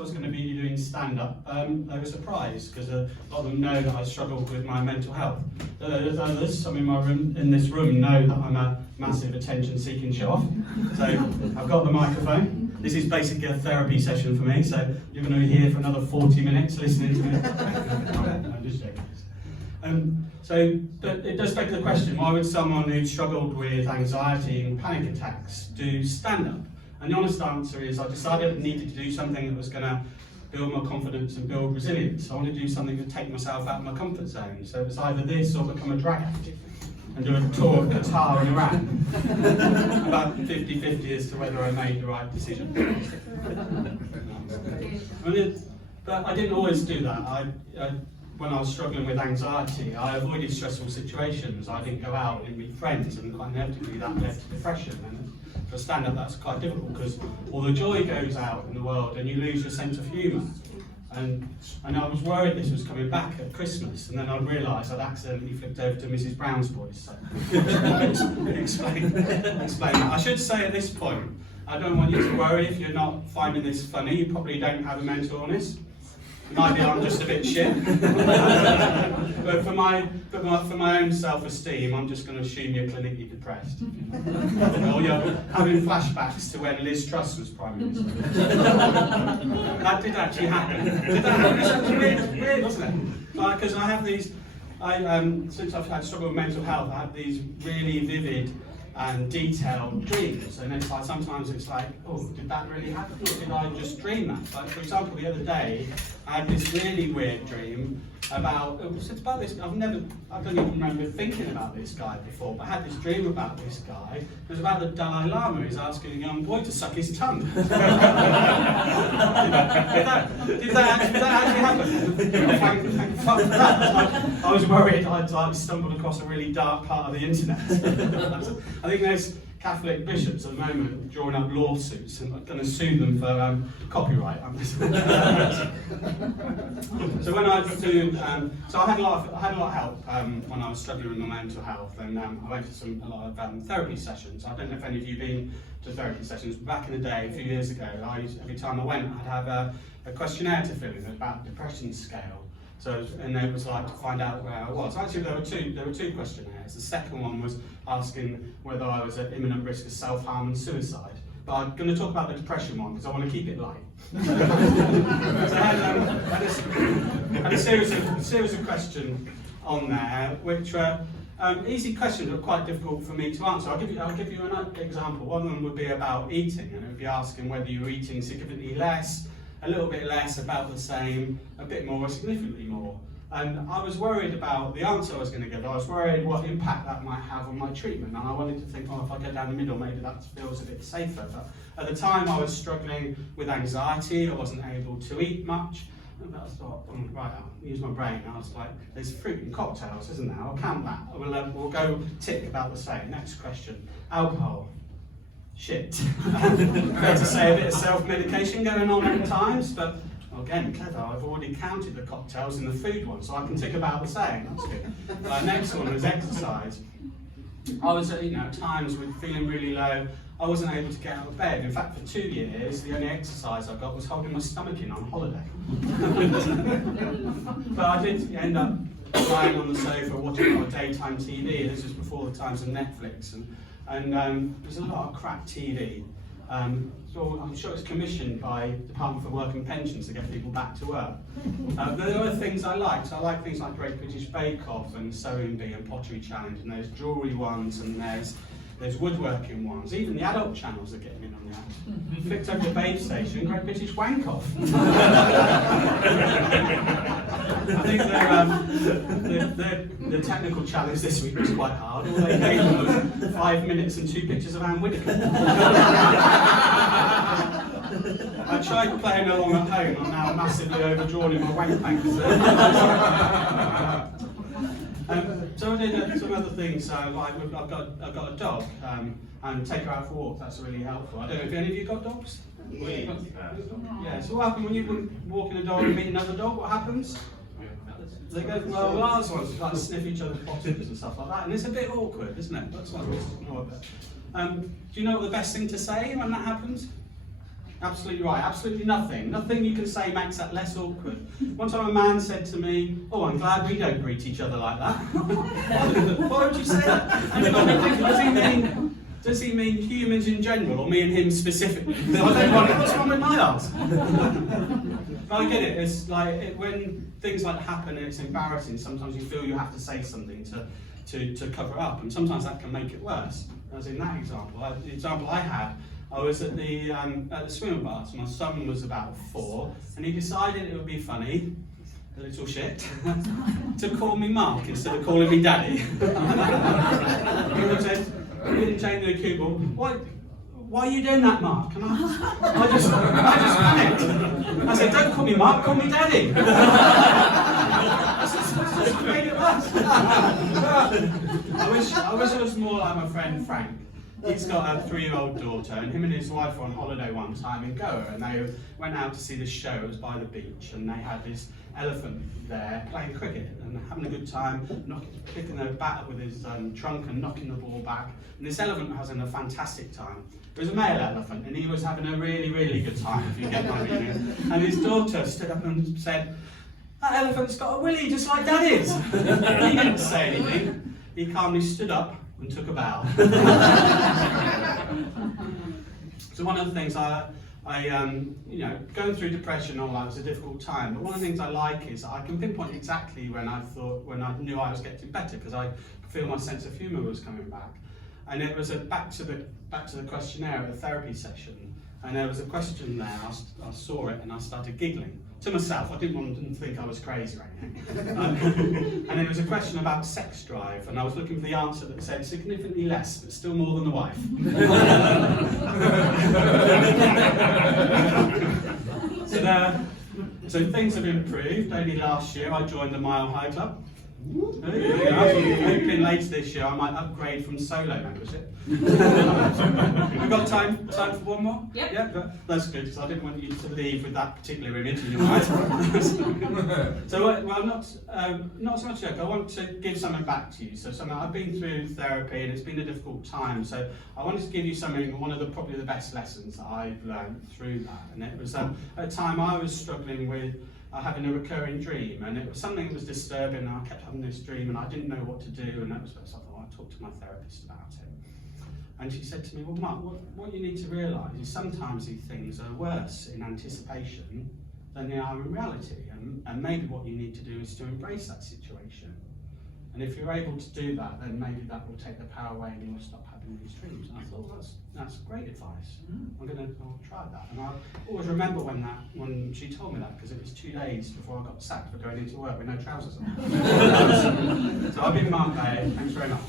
I was going to be doing stand-up, they were surprised because a lot of them know that I struggled with my mental health. Others, some in this room know that I'm a massive attention-seeking show-off. So I've got the microphone. This is basically a therapy session for me, so you're going to be here for another 40 minutes listening to me. I'm just joking. But it does beg the question, why would someone who struggled with anxiety and panic attacks do stand-up? And the honest answer is I decided I needed to do something that was going to build my confidence and build resilience. I wanted to do something to take myself out of my comfort zone. So it was either this or become a drag act and do a tour of Qatar and Iran. About 50-50 as to whether I made the right decision. But I didn't always do that. When I was struggling with anxiety, I avoided stressful situations. I didn't go out and meet friends, and quite inevitably that led to depression. And for stand-up, that's quite difficult because all the joy goes out in the world and you lose your sense of humour. And I was worried this was coming back at Christmas, and then I realised I'd accidentally flipped over to Mrs. Brown's voice. So explain that. I should say at this point, I don't want you to worry if you're not finding this funny. You probably don't have a mental illness. Maybe I'm just a bit shit. But for my own self-esteem, I'm just going to assume you're clinically depressed. Or you're having flashbacks to when Liz Truss was Prime Minister. That did actually happen. Did that happen? It's actually weird, wasn't it? Because I have these, since I've had struggle with mental health, I have these really vivid and detailed dreams, and it's like sometimes it's like, oh, did that really happen, or did I just dream that? Like, for example, the other day I had this really weird dream about this. I don't even remember thinking about this guy before, but I had this dream about this guy. It was about the Dalai Lama who's asking a young boy to suck his tongue. Did that actually happen? Thank fuck for that. I was worried I'd stumbled across a really dark part of the internet. I think there's Catholic bishops at the moment drawing up lawsuits and going to sue them for copyright. So when I do, so I had a lot of help when I was struggling with my mental health, and I went to a lot of therapy sessions. I don't know if any of you have been to therapy sessions. Back in the day, a few years ago, every time I went, I'd have a questionnaire to fill in about depression scale. So, and it was like to find out where I was. Actually, there were two questionnaires. The second one was asking whether I was at imminent risk of self-harm and suicide. But I'm going to talk about the depression one because I want to keep it light. So I had a series of questions on there, which were easy questions, but quite difficult for me to answer. I'll give you an example. One of them would be about eating, and it would be asking whether you were eating significantly less, a little bit less, about the same, a bit more, or significantly more. And I was worried about the answer I was going to give. I was worried what impact that might have on my treatment, and I wanted to think, oh, if I go down the middle, maybe that feels a bit safer. But at the time, I was struggling with anxiety. I wasn't able to eat much. And I thought, right, I'll use my brain. I was like, there's fruit and cocktails, isn't there? I'll count that. We'll go tick about the same. Next question, alcohol. Shit. Fair to say a bit of self-medication going on at times, but again, clever. I've already counted the cocktails in the food one, so I can tick about the same. That's good. Next one was exercise. I was, at times with feeling really low. I wasn't able to get out of bed. In fact, for 2 years, the only exercise I got was holding my stomach in on holiday. But I did end up lying on the sofa watching a lot of daytime TV. This was before the times of Netflix, and there's a lot of crap TV. So I'm sure it's commissioned by Department for Work and Pensions to get people back to work. There are things I liked. I like things like Great British Bake Off and Sewing Bee and Pottery Challenge, and there's jewellery ones, and there's woodworking ones. Even the adult channels are getting in on the act. Flicked over the Babe Station, Great British Wank Off. I think the technical challenge this week was quite hard. All they gave was 5 minutes and 2 pictures of Anne Whittaker. I tried playing along at home. I'm now massively overdrawn in my wank bank. So I did some other things. Like I've got a dog, and take her out for walks. That's really helpful. I don't know if any of you got dogs. Yeah. So what happens when you walking a dog and meet another dog? What happens? They go, well, ours ones like sniff each other's bottoms and stuff like that, and it's a bit awkward, isn't it? That's what it's more about. Do you know what the best thing to say when that happens? Absolutely right, absolutely nothing. Nothing you can say makes that less awkward. One time a man said to me, "Oh, I'm glad we don't greet each other like that." Why would you say that? And then I'm thinking, does he mean humans in general, or me and him specifically? I don't want it. What's wrong with my arse? But I get it. It's like when things like happen and it's embarrassing. Sometimes you feel you have to say something to cover up, and sometimes that can make it worse. As in that example, the example I had, I was at the swimming bath. My son was about 4, and he decided it would be funny, the little shit, to call me Mark instead of calling me Daddy. He said, Jane the Kugel, why are you doing that, Mark? And I just panicked. I said, don't call me Mark, call me Daddy. That's made it worse. I wish I was more like my friend Frank. He's got a 3-year-old daughter, and him and his wife were on holiday one time in Goa, and they went out to see the show. It was by the beach, and they had this elephant there playing cricket and having a good time, kicking the bat with his trunk and knocking the ball back. And this elephant was having a fantastic time. It was a male elephant, and he was having a really, really good time, if you get my meaning. And his daughter stood up and said, "That elephant's got a willy just like Daddy's." He didn't say anything. He calmly stood up and took a bow. So one of the things going through depression and all that was a difficult time, but one of the things I like is I can pinpoint exactly when I knew I was getting better, because I feel my sense of humour was coming back. And it was back to the questionnaire at the therapy session, and there was a question there. I saw it and I started giggling to myself. I didn't want them to think I was crazy or anything. And it was a question about sex drive, and I was looking for the answer that said significantly less, but still more than the wife. So things have improved. Only last year I joined the Mile High Club. I'm hoping later this year I might upgrade from solo membership. We've got time for one more? Yep. Yeah, that's good, because I didn't want you to leave with that particular image in your mind. So, not so much joke. I want to give something back to you. So I've been through therapy, and it's been a difficult time. So I wanted to give you one of probably the best lessons that I've learned through that. And it was at a time I was struggling with having a recurring dream, and it was something that was disturbing, and I kept having this dream and I didn't know what to do, and that was something I talked to my therapist about it. And she said to me, "Well, Mark, what you need to realise is sometimes these things are worse in anticipation than they are in reality, and maybe what you need to do is to embrace that situation. And if you're able to do that, then maybe that will take the power away and you'll stop having these dreams." And I thought, that's great advice. I'll try that. And I always remember when she told me that, because it was 2 days before I got sacked for going into work with no trousers on. So I've been Mark Bay. Thanks very much.